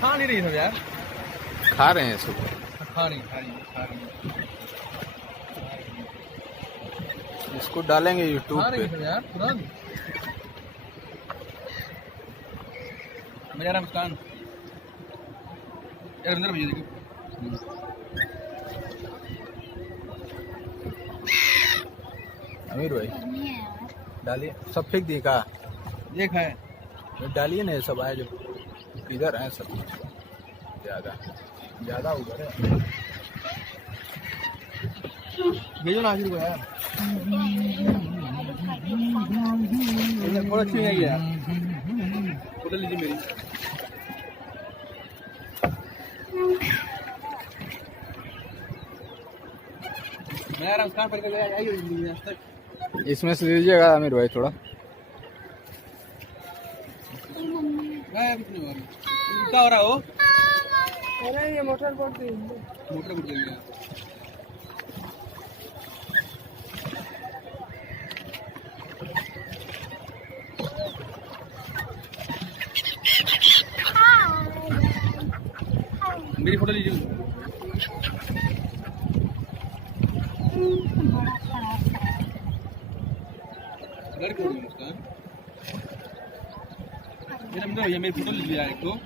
खा नहीं रही सब यार। खा रहे हैं सब। खा रही खा रही खा रही इसको डालेंगे खा यूट्यूब रही पे। सब यार तुरंत। मेरा मुस्कान यार अंदर भेज देखो। अमीर भाई डालिए, सब फेंक दिए का? ये खाए डालिए ना, ये सब आए जो किधर है सब। ज्यादा ज्यादा उधर है। भेजो ना हाजिर को यार। थोड़ा अच्छी है यार। फोटो लीजिए मेरी। मैं यार मुस्कान पढ़ के आई आज तक। इसमें से दीजिएगा अमीर भाई थोड़ा। क्या हो रहा हो? अरे ये मोटर बोट मोटर बोट देंगे। मेरी फोटो लीजिए। लड़के हो गए मुस्कान। मेरा मतलब भैया मेरी फोटो लीजिए यार एक तो।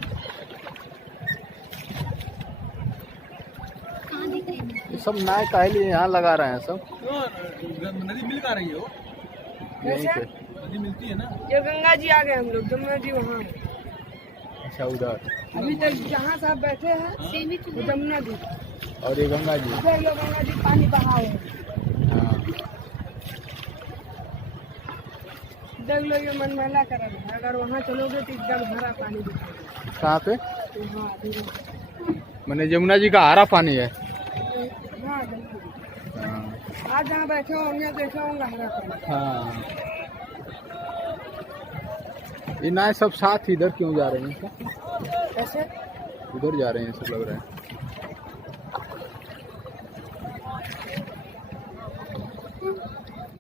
ये सब नाय काहे यहाँ लगा रहे हैं सब। नदी मिल कहाँ रही है वो? यहीं पे। नदी मिलती है ना। ये गंगा जी आ गए हम लोग, जमुना जी वहाँ है। अच्छा उधर। अभी तक जहाँ साहब बैठे हैं वो जमुना जी, और ये गंगा जी। उधर लोग गंगा जी पानी बहा है। हाँ। इधर लोग ये मन मेला कर रहे हैं। अगर वहाँ चलोगे तो एकदम हरा पानी दिखेगा। कहाँ पे? हाँ मैंने जमुना जी का हरा पानी है। हाँ जमुना जी। हाँ। आज जहाँ बैठे होंगे देखा होंगे हरा पानी। हाँ। ये नाय सब साथ इधर क्यों जा रहे हैं? कैसे? उधर जा रहे हैं सब लग रहा है।